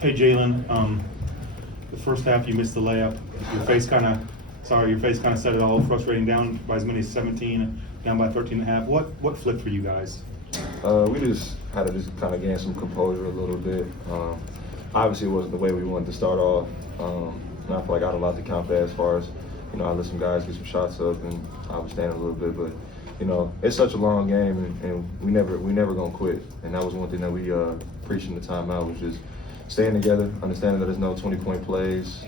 Hey Jalen, the first half you missed the layup. Your face kind of set it all, frustrating, down by as many as 17, down by 13 and a half. What flipped for you guys? We just had to kind of gain some composure a little bit. Obviously, it wasn't the way we wanted to start off. And I feel like I had a lot to count there as far as, I let some guys get some shots up and I was standing a little bit. But, it's such a long game and we never gonna quit. And that was one thing that we preached in the timeout, was just staying together, understanding that there's no 20-point plays,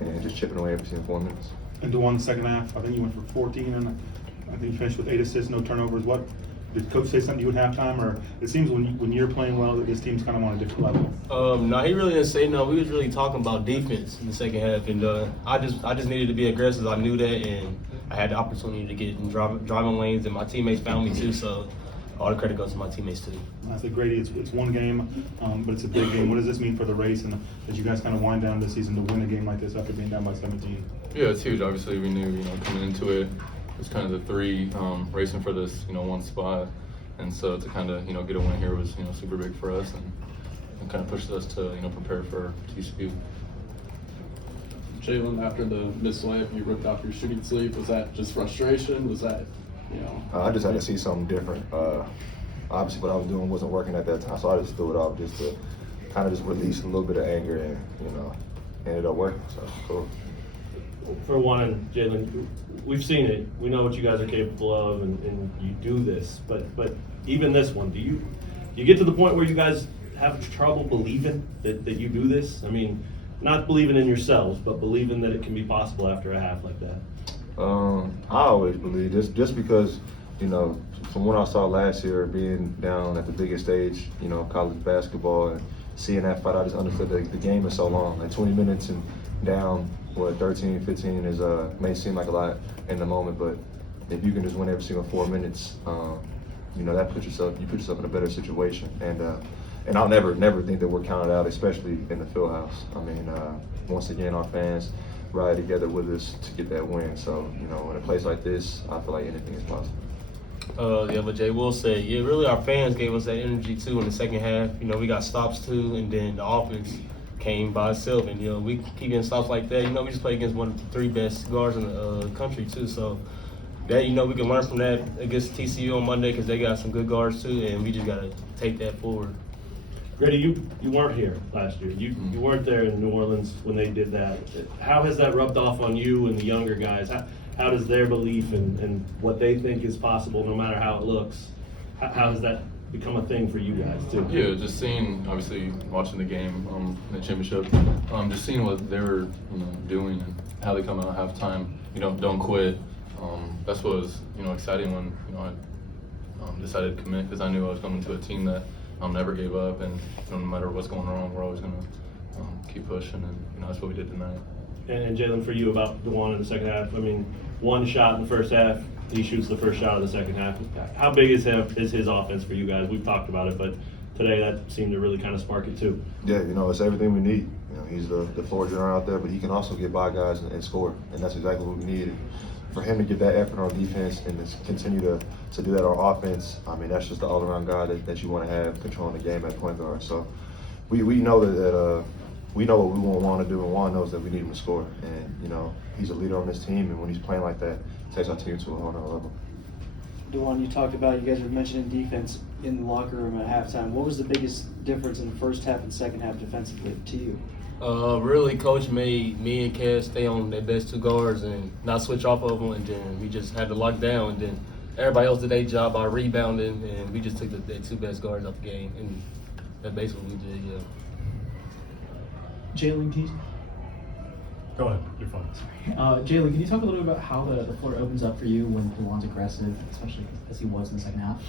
and just chipping away every single 4 minutes. And Dajuan, the second half, I think you went for 14, and I think you finished with 8 assists, no turnovers. What did coach say something to you at halftime, or it seems when you're playing well that this team's kind of on a different level? No, he really didn't say no. We was really talking about defense in the second half, and I just needed to be aggressive. I knew that, and I had the opportunity to get in driving lanes, and my teammates found me too. So all the credit goes to my teammates too. I said, Gradey, it's one game, but it's a big game. What does this mean for the race, and that you guys kind of wind down this season to win a game like this after being down by 17? Yeah, it's huge. Obviously, we knew, coming into it, it's kind of the three racing for this, one spot, and so to kind of, get a win here was, super big for us, and kind of pushed us to, prepare for TCU. Jalen, after the missed layup, you ripped off your shooting sleeve. Was that just frustration? Was that, I just had to see something different. Obviously, what I was doing wasn't working at that time, so I just threw it off just to kind of just release a little bit of anger, and ended up working. So cool. For one, Jalen, we've seen it. We know what you guys are capable of, and you do this. But even this one, do you get to the point where you guys have trouble believing that you do this? I mean, not believing in yourselves, but believing that it can be possible after a half like that. I always believe this, just because, from what I saw last year, being down at the biggest stage, college basketball, and seeing that fight, I just understood that the game is so long. Like 20 minutes and down, 13, 15 is may seem like a lot in the moment, but if you can just win every single 4 minutes, that puts yourself in a better situation. And I'll never think that we're counted out, especially in the field house. I mean, once again, our fans ride together with us to get that win. So, in a place like this, I feel like anything is possible. Yeah, but Jay will say, really our fans gave us that energy too in the second half. We got stops too, and then the offense came by itself. And, we keep getting stops like that. We just play against one of the 3 best guards in the country too. So that, we can learn from that against TCU on Monday, because they got some good guards too, and we just got to take that forward. Gradey, you weren't here last year. You weren't there in New Orleans when they did that. How has that rubbed off on you and the younger guys? How does their belief and what they think is possible, no matter how it looks, how has that become a thing for you guys too? Yeah, just seeing, obviously, watching the game, in the championship, just seeing what they were, doing and how they come out at halftime, don't quit. That's what was, exciting when, I decided to commit, because I knew I was coming to a team that never gave up, and no matter what's going wrong, we're always going to keep pushing, and that's what we did tonight. And Jalen, for you about Dajuan in the second half, I mean, 1 shot in the first half, he shoots the first shot of the second half. How big is his offense for you guys? We've talked about it, but today that seemed to really kind of spark it too. Yeah, it's everything we need. He's the floor general out there, but he can also get by guys and score, and that's exactly what we need. For him to get that effort on defense and to continue to do that on offense, I mean, that's just the all-around guy that you want to have controlling the game at point guard. So we know that we know what we want to do, and Juan knows that we need him to score. And, he's a leader on this team, and when he's playing like that, it takes our team to a whole other level. Dajuan, you talked about, you guys were mentioning defense in the locker room at halftime. What was the biggest difference in the first half and second half defensively to you? Really, Coach made me and Cass stay on their best 2 guards and not switch off of them, and then we just had to lock down, and then everybody else did their job by rebounding, and we just took the 2 best guards off the game, and that's basically what we did, yeah. Jalen, can you... Go ahead, you're fine. Jalen, can you talk a little bit about how the floor opens up for you when Dajuan's aggressive, especially as he was in the second half?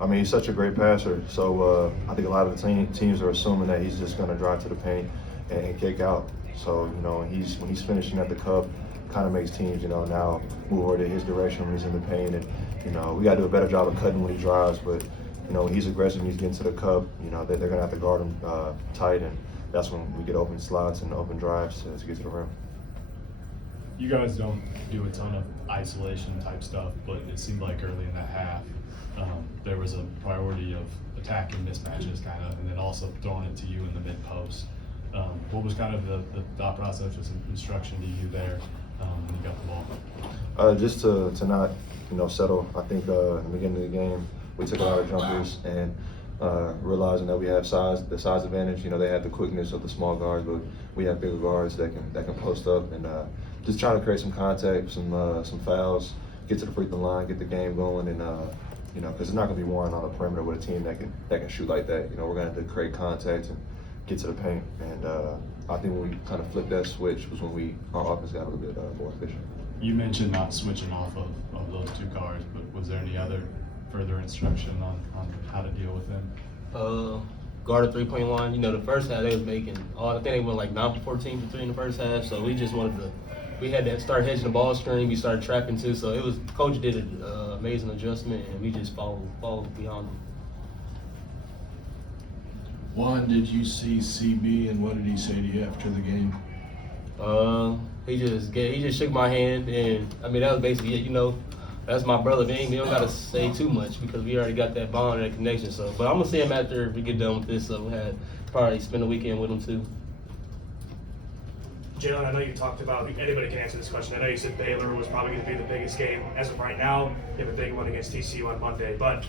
I mean, he's such a great passer, so I think a lot of the teams are assuming that he's just going to drive to the paint and kick out. So, when he's finishing at the cup, kind of makes teams, now move over to his direction when he's in the paint. And, we got to do a better job of cutting when he drives, but, when he's aggressive and he's getting to the cup, they're going to have to guard him tight, and that's when we get open slots and open drives to get to the rim. You guys don't do a ton of isolation type stuff, but it seemed like early in that half, there was a priority of attacking mismatches kind of, and then also throwing it to you in the mid post. What was kind of the thought process, was instruction to you there when you got the ball? Just to not, settle. I think in the beginning of the game, we took a lot of jumpers and realizing that we have the size advantage. They had the quickness of the small guards, but we have bigger guards that can post up, and just trying to create some contact, some fouls, get to the free throw line, get the game going, and because it's not going to be one on the perimeter with a team that can shoot like that. We're going to have to create contact and get to the paint, and I think when we kind of flipped that switch was when our offense got a little bit more efficient. You mentioned not switching off of those two guards, but was there any other further instruction on how to deal with them? Guard a 3-point line. The first half they was making, I think they went like 9 for 14 for 3 in the first half. So we just wanted to, we had to start hedging the ball screen. We started trapping too. So coach did an amazing adjustment, and we just followed behind them. Juan, did you see CB, and what did he say to you after the game? He just shook my hand, and I mean that was basically it. That's my brother. We don't gotta say too much because we already got that bond and that connection. So, but I'm gonna see him after we get done with this. So we had probably spend a weekend with him too. Jalen, I know you talked about, anybody can answer this question. I know you said Baylor was probably going to be the biggest game as of right now. You have a big one against TCU on Monday. But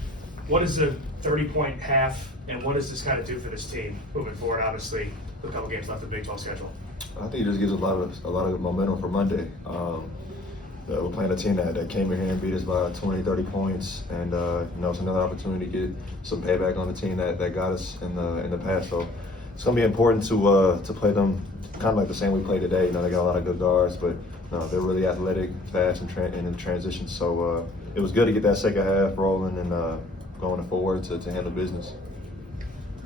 what is the 30-point half, and what does this kind of do for this team moving forward, obviously, with a couple games left of the Big 12 schedule? I think it just gives a lot of momentum for Monday. We're playing a team that came in here and beat us by 20, 30 points, and it's another opportunity to get some payback on the team that got us in the past. So it's going to be important to play them kind of like the same we played today. They got a lot of good guards, but they're really athletic, fast, and in transition. So it was good to get that second half rolling and going forward to handle business.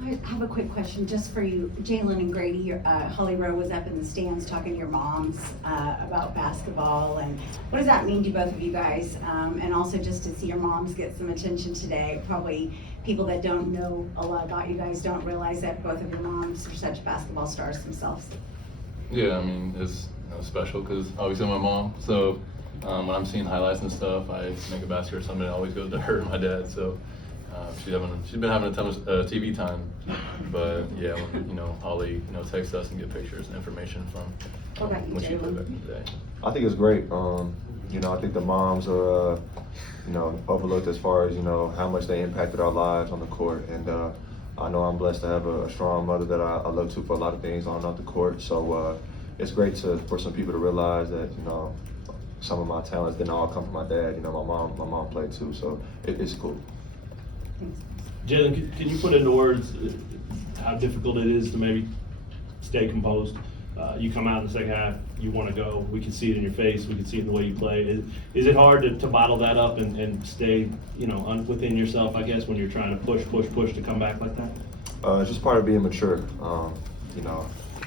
I have a quick question just for you. Jalen and Gradey, Holly Rowe was up in the stands talking to your moms about basketball, and what does that mean to both of you guys? And also just to see your moms get some attention today. Probably people that don't know a lot about you guys don't realize that both of your moms are such basketball stars themselves. Yeah, I mean, it's special because obviously I'm my mom. So when I'm seeing highlights and stuff, I make a basket or something, it always goes to her and my dad. So she's been having a ton of TV time. But yeah, when, Holly, texts us and get pictures and information from What about you, when she played Jalen? back in the day. I think it's great. I think the moms are, overlooked as far as, how much they impacted our lives on the court. And I know I'm blessed to have a strong mother that I look to for a lot of things on and off the court. So it's great for some people to realize that, some of my talents didn't all come from my dad. My mom played too. So it's cool. Jalen, can you put into words how difficult it is to maybe stay composed? You come out in the second half, you want to go. We can see it in your face. We can see it in the way you play. Is it hard to bottle that up and stay, within yourself, I guess, when you're trying to push to come back like that? It's just part of being mature.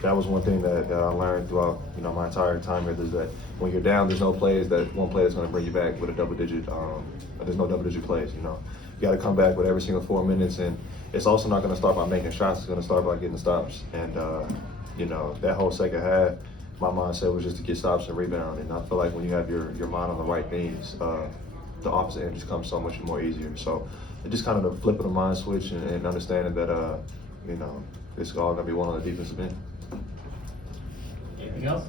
That was one thing that I learned throughout, my entire time here, is that when you're down, there's no plays that one play is going to bring you back with a double-digit. There's no double-digit plays. You got to come back with every single 4 minutes, and it's also not going to start by making shots. It's going to start by getting stops. And that whole second half, my mindset was just to get stops and rebound. And I feel like when you have your mind on the right things, the opposite end just comes so much more easier. So it just kind of the flip of the mind switch and understanding that it's all going to be one on the defensive end. Anything else?